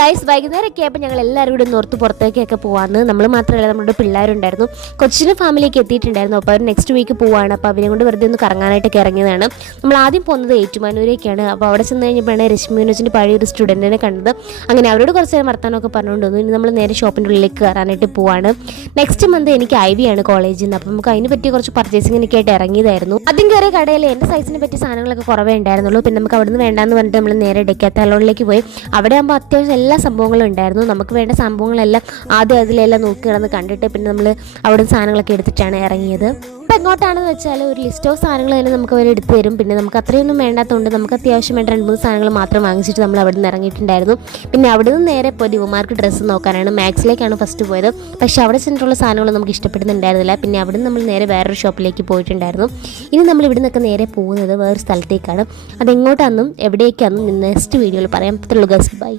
Guys വൈകുന്നേരമൊക്കെ ആയപ്പോൾ ഞങ്ങൾ എല്ലാവരും കൂടി നോർത്ത് പുറത്തേക്കൊക്കെ പോകാമെന്ന്. നമ്മൾ മാത്രമല്ല നമ്മുടെ പിള്ളേരുണ്ടായിരുന്നു. കൊച്ചിൻ്റെ ഫാമിലിയൊക്കെ എത്തിയിട്ടുണ്ടായിരുന്നു. അപ്പോൾ അവർ നെക്സ്റ്റ് വീക്ക് പോവാണ്. അപ്പോൾ അവരെ കൊണ്ട് വെറുതെ ഒന്ന് കറങ്ങാനായിട്ടൊക്കെ ഇറങ്ങിയതാണ്. നമ്മൾ ആദ്യം പോകുന്നത് ഏറ്റുമാനൂരേക്കാണ്. അപ്പോൾ അവിടെ ചെന്ന് കഴിഞ്ഞപ്പോഴാണ് രശ്മി മനോജിൻ്റെ പഴയ ഒരു സ്റ്റുഡൻറ്റിനെ കണ്ടത്. അങ്ങനെ അവരോട് കുറച്ച് നേരം വർത്താനമൊക്കെ പറഞ്ഞുകൊണ്ട് വന്നു. ഇനി നമ്മൾ നേരെ ഷോപ്പിൻ്റെ ഉള്ളിലേക്ക് കയറാനായിട്ട് പോവാണ്. നെക്സ്റ്റ് മന്ത് എനിക്ക് ഐവിയാണ് കോളേജിൽ നിന്ന്. അപ്പോൾ നമുക്ക് അതിനെ പറ്റി കുറച്ച് പർച്ചേസിങ്ങിനൊക്കെ ആയിട്ട് ഇറങ്ങിയതായിരുന്നു. ആദ്യം കയറിയ കടയിൽ എൻ്റെ സൈസിനെ പറ്റി സാധനങ്ങളൊക്കെ കുറവേ ഉണ്ടായിരുന്നുള്ളൂ. പിന്നെ നമുക്ക് അവിടെ നിന്ന് വേണ്ടാന്ന് പറഞ്ഞിട്ട് നമ്മൾ നേരെ ഡെക്കാത്തലോണിലേക്ക് പോയി. അവിടെ ആകുമ്പോൾ അത്യാവശ്യം എല്ലാ സംഭവങ്ങളും ഉണ്ടായിരുന്നു. നമുക്ക് വേണ്ട സംഭവങ്ങളെല്ലാം ആദ്യം അതിലെല്ലാം നോക്കി കിടന്ന് കണ്ടിട്ട് പിന്നെ നമ്മൾ അവിടെ സാധനങ്ങളൊക്കെ എടുത്തിട്ടാണ് ഇറങ്ങിയത്. ഇപ്പം എങ്ങോട്ടാണെന്ന് വെച്ചാൽ ഒരു ലിസ്റ്റ് ഓഫ് സാധനങ്ങൾ തന്നെ നമുക്ക് അവർ എടുത്തു തരും. പിന്നെ നമുക്ക് അത്രയൊന്നും വേണ്ടാത്തതുകൊണ്ട് നമുക്ക് അത്യാവശ്യം വേണ്ട 2-3 സാധനങ്ങൾ മാത്രം വാങ്ങിച്ചിട്ട് നമ്മൾ അവിടെ നിന്ന് ഇറങ്ങിയിട്ടുണ്ടായിരുന്നു. പിന്നെ അവിടെ നിന്ന് നേരെ പോയി യുവമാർക്ക് ഡ്രസ്സ് നോക്കാനാണ്. മാക്സിലേക്കാണ് ഫസ്റ്റ് പോയത്. പക്ഷേ അവിടെ ചെന്നിട്ടുള്ള സാധനങ്ങൾ നമുക്ക് ഇഷ്ടപ്പെടുന്നുണ്ടായിരുന്നില്ല. പിന്നെ അവിടെ നിന്ന് നമ്മൾ നേരെ വേറൊരു ഷോപ്പിലേക്ക് പോയിട്ടുണ്ടായിരുന്നു. ഇനി നമ്മൾ ഇവിടെ നിന്നൊക്കെ നേരെ പോകുന്നത് വേറൊരു സ്ഥലത്തേക്കാണ്. അതെങ്ങോട്ടാണെന്നും എവിടേക്കാണെന്നും നെക്സ്റ്റ് വീഡിയോയിൽ പറയാം. അത്രയുള്ളൂ ഗൈസ്, ബൈ.